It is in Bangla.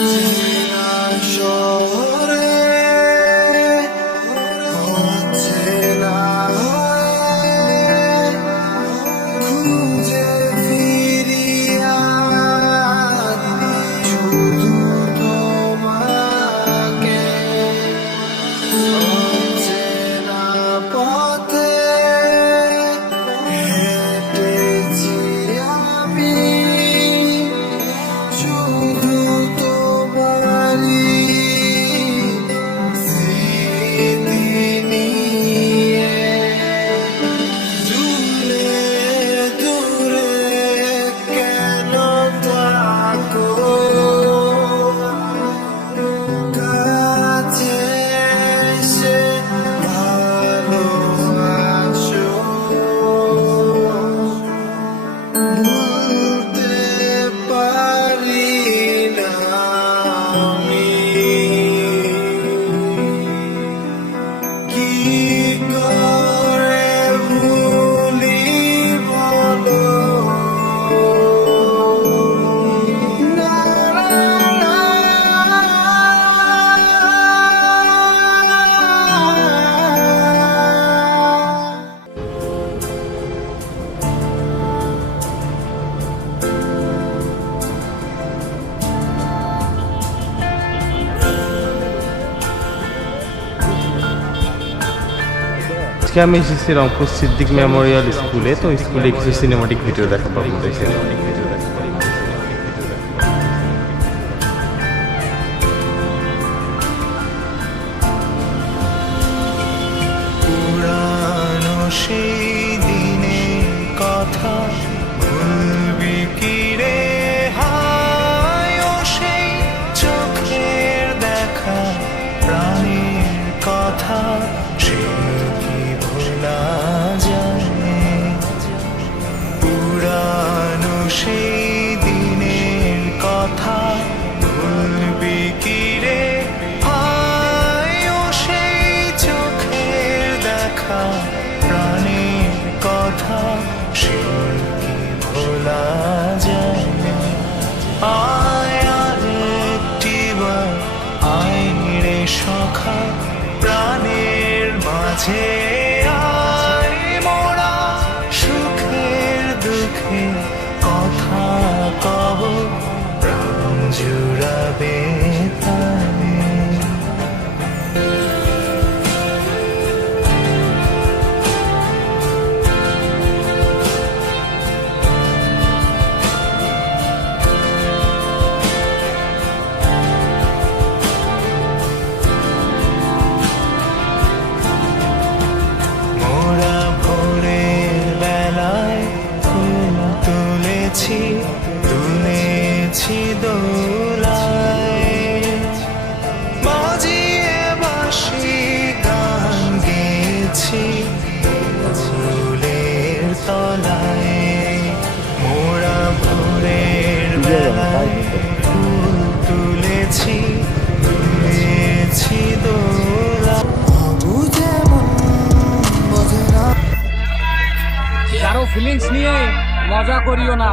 Yeah. আজকে আমি এসেছি রংপুর সিদ্দিক মেমোরিয়াল স্কুলে, তো স্কুলে কিছু সিনেমাটিক ভিডিও দেখা পাবো সিনেমাটিক ভিডিও দেখা সেই দিনে কথা আছে তুলেছি দোলায়। বাজিয়ে বাসি গেছি ফুলের তলায়। মোরা ভোরের তুলেছি তুলেছি দোলা কারও ফিলিংস নিয়ে মজা করিও না।